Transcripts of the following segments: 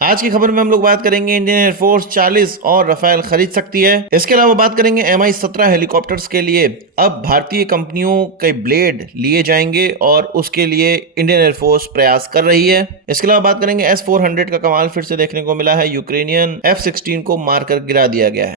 आज की खबर में हम लोग बात करेंगे इंडियन एयरफोर्स 40 और राफेल खरीद सकती है। इसके अलावा बात करेंगे Mi-17 हेलीकॉप्टर्स के लिए अब भारतीय कंपनियों के ब्लेड लिए जाएंगे और उसके लिए इंडियन एयरफोर्स प्रयास कर रही है। इसके अलावा बात करेंगे S-400 का कमाल फिर से देखने को मिला है। यूक्रेनियन F-16 को मारकर गिरा दिया गया है।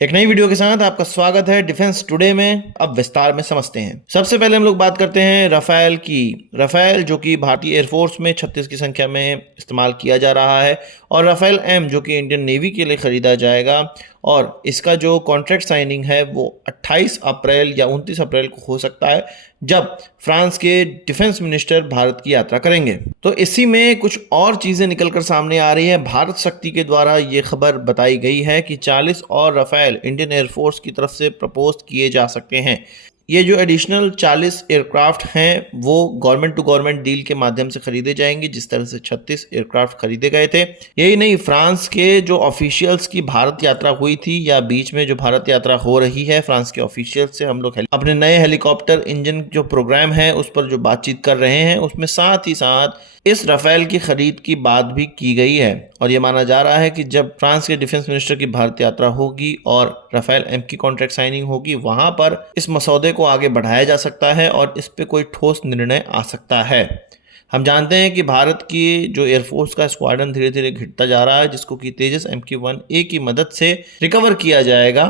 एक नई वीडियो के साथ आपका स्वागत है डिफेंस टुडे में। अब विस्तार में समझते हैं। सबसे पहले हम लोग बात करते हैं राफेल की। राफेल जो कि भारतीय एयरफोर्स में 36 की संख्या में इस्तेमाल किया जा रहा है और राफेल एम जो कि इंडियन नेवी के लिए खरीदा जाएगा और इसका जो कॉन्ट्रैक्ट साइनिंग है वो 28 अप्रैल या 29 अप्रैल को हो सकता है जब फ्रांस के डिफेंस मिनिस्टर भारत की यात्रा करेंगे। तो इसी में कुछ और चीजें निकलकर सामने आ रही है। भारत शक्ति के द्वारा ये खबर बताई गई है कि 40 और राफेल इंडियन एयरफोर्स की तरफ से प्रपोज किए जा सकते हैं। ये जो एडिशनल 40 एयरक्राफ्ट हैं वो गवर्नमेंट टू गवर्नमेंट डील के माध्यम से खरीदे जाएंगे, जिस तरह से 36 एयरक्राफ्ट खरीदे गए थे। यही नहीं, फ्रांस के जो ऑफिशियल्स की भारत यात्रा हुई थी या बीच में जो भारत यात्रा हो रही है, फ्रांस के ऑफिशियल्स से हम लोग अपने नए हेलीकॉप्टर इंजन जो प्रोग्राम है उस पर जो बातचीत कर रहे हैं, उसमें साथ ही साथ इस राफेल की खरीद की बात भी की गई है। और यह माना जा रहा है कि जब फ्रांस के डिफेंस मिनिस्टर की भारत यात्रा होगी और राफेल एम की कॉन्ट्रैक्ट साइनिंग होगी, वहां पर इस मसौदे को आगे बढ़ाया जा सकता है और इस पे कोई ठोस निर्णय आ सकता है। हम जानते हैं कि भारत की जो एयरफोर्स का स्क्वाड्रन धीरे धीरे घटता जा रहा है, जिसको कि तेजस MQ-1A की मदद से रिकवर किया जाएगा।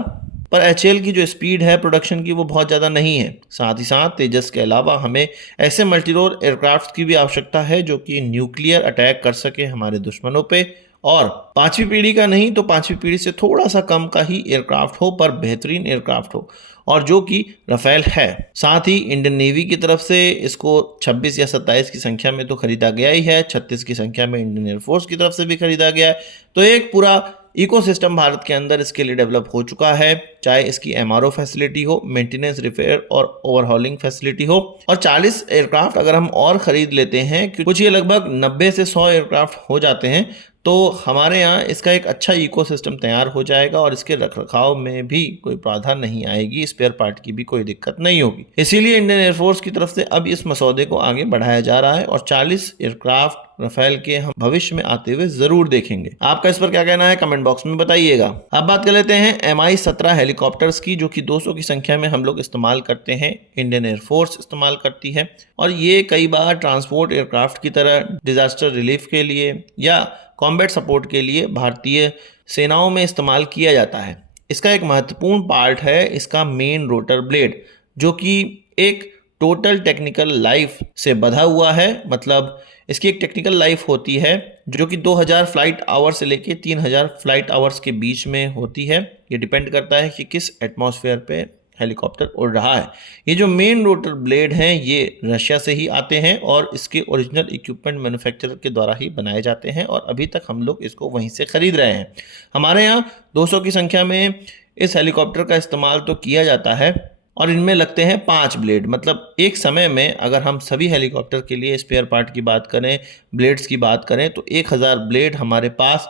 पर HAL की जो स्पीड है प्रोडक्शन की वो बहुत ज़्यादा नहीं है। साथ ही साथ तेजस के अलावा हमें ऐसे मल्टीरोल एयरक्राफ्ट की भी आवश्यकता है जो कि न्यूक्लियर अटैक कर सके हमारे दुश्मनों पे, और 5वीं पीढ़ी का नहीं तो 5वीं पीढ़ी से थोड़ा सा कम का ही एयरक्राफ्ट हो, पर बेहतरीन एयरक्राफ्ट हो, और जो कि राफेल है। साथ ही इंडियन नेवी की तरफ से इसको 26 या 27 की संख्या में तो खरीदा गया ही है, 36 की संख्या में इंडियन एयरफोर्स की तरफ से भी खरीदा गया है। तो एक पूरा इकोसिस्टम भारत के अंदर इसके लिए डेवलप हो चुका है, चाहे इसकी MRO फैसिलिटी हो, मेंटेनेंस, रिपेयर और ओवरहॉलिंग फैसिलिटी हो। और 40 एयरक्राफ्ट अगर हम और खरीद लेते हैं, कुछ ये लगभग 90 से 100 एयरक्राफ्ट हो जाते हैं, तो हमारे यहाँ इसका एक अच्छा इकोसिस्टम तैयार हो जाएगा और इसके रखरखाव में भी कोई बाधा नहीं आएगी, स्पेयर पार्ट की भी कोई दिक्कत नहीं होगी। इसीलिए इंडियन एयरफोर्स की तरफ से अब इस मसौदे को आगे बढ़ाया जा रहा है और 40 एयरक्राफ्ट राफेल के हम भविष्य में आते हुए जरूर देखेंगे। आपका इस पर क्या कहना है कमेंट बॉक्स में बताइएगा। अब बात कर लेते हैं Mi-17 हेलीकॉप्टर्स की, जो कि 200 की संख्या में हम लोग इस्तेमाल करते हैं, इंडियन एयरफोर्स इस्तेमाल करती है। और ये कई बार ट्रांसपोर्ट एयरक्राफ्ट की तरह डिजास्टर रिलीफ के लिए या कॉम्बैट सपोर्ट के लिए भारतीय सेनाओं में इस्तेमाल किया जाता है। इसका एक महत्वपूर्ण पार्ट है इसका मेन रोटर ब्लेड, जो कि एक टोटल टेक्निकल लाइफ से बधा हुआ है। मतलब इसकी एक टेक्निकल लाइफ होती है जो कि 2000 फ्लाइट आवर्स से लेके 3000 फ्लाइट आवर्स के बीच में होती है। ये डिपेंड करता है कि किस एटमॉस्फेयर पे हेलीकॉप्टर उड़ रहा है। ये जो मेन रोटर ब्लेड हैं ये रशिया से ही आते हैं और इसके ओरिजिनल इक्विपमेंट मैन्युफैक्चरर के द्वारा ही बनाए जाते हैं और अभी तक हम लोग इसको वहीं से खरीद रहे हैं। हमारे यहाँ 200 की संख्या में इस हेलीकॉप्टर का इस्तेमाल तो किया जाता है और इनमें लगते हैं 5 ब्लेड। मतलब एक समय में अगर हम सभी हेलीकॉप्टर के लिए स्पेयर पार्ट की बात करें, ब्लेड्स की बात करें, तो 1000 ब्लेड हमारे पास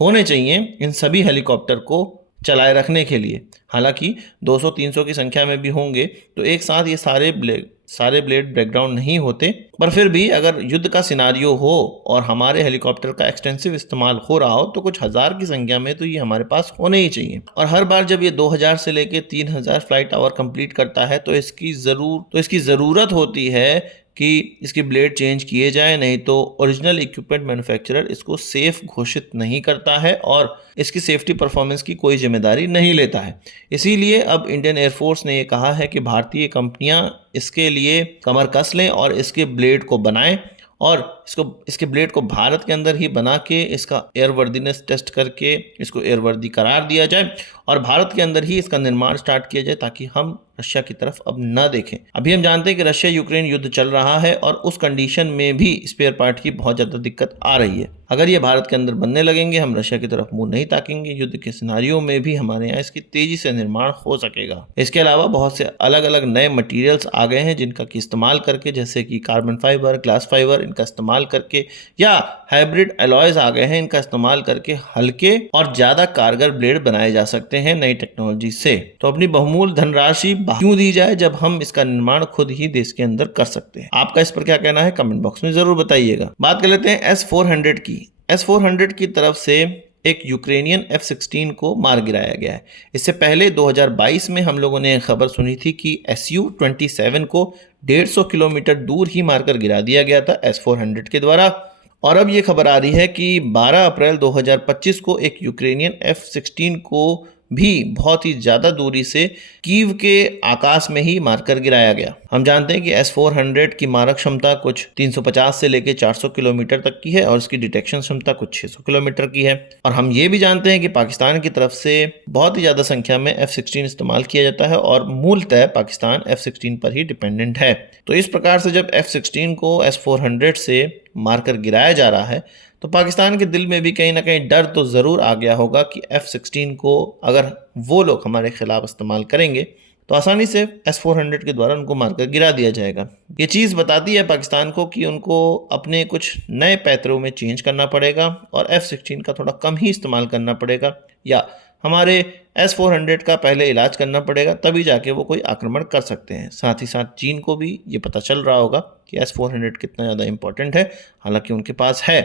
होने चाहिए इन सभी हेलीकॉप्टर को चलाए रखने के लिए। हालांकि 200-300 की संख्या में भी होंगे तो एक साथ ये सारे ब्लेड ब्रेकडाउन नहीं होते, पर फिर भी अगर युद्ध का सिनारियो हो और हमारे हेलीकॉप्टर का एक्सटेंसिव इस्तेमाल हो रहा हो तो कुछ हज़ार की संख्या में तो ये हमारे पास होने ही चाहिए। और हर बार जब ये 2000 से लेके 3000 फ्लाइट आवर कंप्लीट करता है तो इसकी ज़रूरत होती है कि इसकी ब्लेड चेंज किए जाए, नहीं तो ओरिजिनल इक्विपमेंट मैन्युफैक्चरर इसको सेफ घोषित नहीं करता है और इसकी सेफ्टी परफॉर्मेंस की कोई जिम्मेदारी नहीं लेता है। इसीलिए अब इंडियन एयरफोर्स ने ये कहा है कि भारतीय कंपनियां इसके लिए कमर कस लें और इसके ब्लेड को बनाएं और इसके ब्लेड को भारत के अंदर ही बना के इसका एयरवर्दीनेस टेस्ट करके इसको एयरवर्दी करार दिया जाए और भारत के अंदर ही इसका निर्माण स्टार्ट किया जाए, ताकि हम रशिया की तरफ अब न देखें। अभी हम जानते हैं कि रशिया यूक्रेन युद्ध चल रहा है और उस कंडीशन में भी स्पेयर पार्ट की बहुत ज़्यादा दिक्कत आ रही है। अगर ये भारत के अंदर बनने लगेंगे, हम रशिया की तरफ मुंह नहीं ताकेंगे। युद्ध के सिनारियों में भी हमारे यहाँ इसकी तेजी से निर्माण हो सकेगा। इसके अलावा बहुत से अलग अलग नए मटेरियल्स आ गए हैं जिनका कि इस्तेमाल करके, जैसे कि कार्बन फाइबर, ग्लास फाइबर, इनका इस्तेमाल करके, या हाइब्रिड एलॉयज आ गए हैं, इनका इस्तेमाल करके हल्के और ज़्यादा कारगर ब्लेड बनाए जा सकते हैं नई टेक्नोलॉजी से। तो अपनी बहुमूल्य धनराशि क्यों दी जाए जब हम इसका निर्माण खुद ही देश के अंदर कर सकते हैं। आपका इस पर क्या कहना है कमेंट बॉक्स में जरूर बताइएगा। बात कर लेते हैं S-400 की। S-400 की तरफ से एक यूक्रेनियन F-16 को मार गिराया गया है। इससे पहले 2022 में हम लोगों ने एक खबर सुनी थी कि Su-27 को 150 किलोमीटर दूर ही मारकर गिरा दिया गया था S-400 के द्वारा। और अब ये खबर आ रही है कि 12 अप्रैल 2025 को एक यूक्रेनियन F-16 को भी बहुत ही ज्यादा दूरी से कीव के आकाश में ही मारकर गिराया गया। हम जानते हैं कि S-400 की मारक क्षमता कुछ 350 से लेकर 400 किलोमीटर तक की है और इसकी डिटेक्शन क्षमता कुछ 600 किलोमीटर की है। और हम ये भी जानते हैं कि पाकिस्तान की तरफ से बहुत ही ज्यादा संख्या में F-16 इस्तेमाल किया जाता है और मूलतः पाकिस्तान F-16 पर ही डिपेंडेंट है। तो इस प्रकार से जब F-16 को S-400 से मारकर गिराया जा रहा है तो पाकिस्तान के दिल में भी कहीं ना कहीं डर तो ज़रूर आ गया होगा कि F-16 को अगर वो लोग हमारे खिलाफ इस्तेमाल करेंगे तो आसानी से S-400 के द्वारा उनको मारकर गिरा दिया जाएगा। ये चीज़ बताती है पाकिस्तान को कि उनको अपने कुछ नए पैतरों में चेंज करना पड़ेगा और F-16 का थोड़ा कम ही इस्तेमाल करना पड़ेगा या हमारे S-400 का पहले इलाज करना पड़ेगा, तभी जाके वो कोई आक्रमण कर सकते हैं। साथ ही साथ चीन को भी ये पता चल रहा होगा कि S-400 कितना ज़्यादा इंपॉर्टेंट है। हालांकि उनके पास है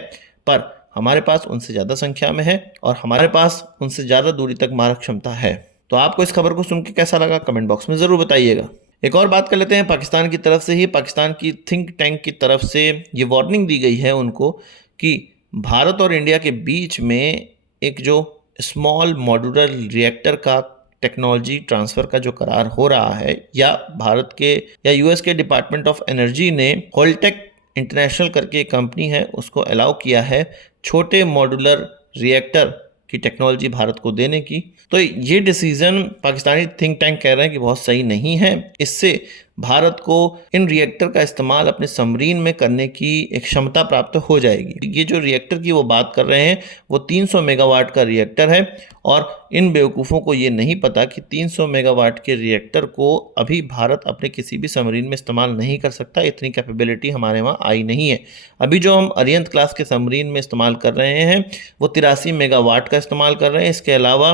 पर हमारे पास उनसे ज़्यादा संख्या में है और हमारे पास उनसे ज़्यादा दूरी तक मारक क्षमता है। तो आपको इस खबर को सुन के कैसा लगा कमेंट बॉक्स में ज़रूर बताइएगा। एक और बात कर लेते हैं पाकिस्तान की तरफ से ही। पाकिस्तान की थिंक टैंक की तरफ से ये वार्निंग दी गई है उनको कि भारत और इंडिया के बीच में एक जो स्मॉल मॉड्यूलर रिएक्टर का टेक्नोलॉजी ट्रांसफ़र का जो करार हो रहा है या भारत के या यूएस के डिपार्टमेंट ऑफ एनर्जी ने होल्टेक इंटरनेशनल करके एक कंपनी है उसको अलाउ किया है छोटे मॉड्यूलर रिएक्टर की टेक्नोलॉजी भारत को देने की। तो ये डिसीजन पाकिस्तानी थिंक टैंक कह रहे हैं कि बहुत सही नहीं है। इससे भारत को इन रिएक्टर का इस्तेमाल अपने सबमरीन में करने की एक क्षमता प्राप्त हो जाएगी। ये जो रिएक्टर की वो बात कर रहे हैं वो 300 मेगावाट का रिएक्टर है और इन बेवकूफ़ों को ये नहीं पता कि 300 मेगावाट के रिएक्टर को अभी भारत अपने किसी भी सबमरीन में इस्तेमाल नहीं कर सकता। इतनी कैपेबिलिटी हमारे वहाँ आई नहीं है। अभी जो हम अरिहंत क्लास के सबमरीन में इस्तेमाल कर रहे हैं वो 83 मेगावाट का इस्तेमाल कर रहे हैं। इसके अलावा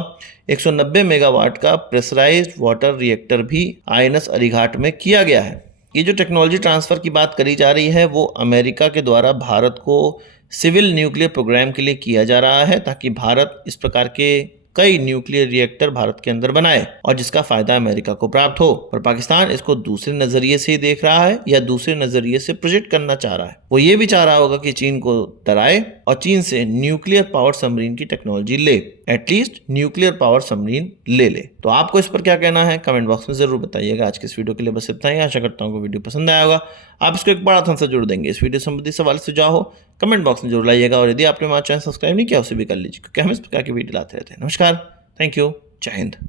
190 मेगावाट का प्रेशराइज्ड वाटर रिएक्टर भी INS अरीघाट में किया गया है। ये जो टेक्नोलॉजी ट्रांसफ़र की बात करी जा रही है वो अमेरिका के द्वारा भारत को सिविल न्यूक्लियर प्रोग्राम के लिए किया जा रहा है ताकि भारत इस प्रकार के कई न्यूक्लियर रिएक्टर भारत के अंदर बनाए और जिसका फायदा अमेरिका को प्राप्त हो। पर पाकिस्तान इसको दूसरे नजरिए से देख रहा है या दूसरे नजरिए से प्रोजेक्ट करना चाह रहा है। वो ये भी चाह रहा होगा कि चीन को डराए और चीन से न्यूक्लियर पावर सबमरीन की टेक्नोलॉजी ले, एटलीस्ट न्यूक्लियर पावर सबमरीन ले ले। तो आपको इस पर क्या कहना है कमेंट बॉक्स में जरूर बताइएगा। आज के इस वीडियो के लिए बस इतना ही। आशा करता हूँ कि वीडियो पसंद आया होगा। आप इसको एक बड़ा थम्स अप जरूर देंगे। इस वीडियो संबंधी सवाल सुझाव हो कमेंट बॉक्स में जरूर लाइएगा और यदि आपने हमारा चैनल सब्सक्राइब नहीं किया उसे भी कर लीजिए क्योंकि हम इस प्रकार की वीडियो लाते रहते हैं। नमस्कार, थैंक यू, जय हिंद।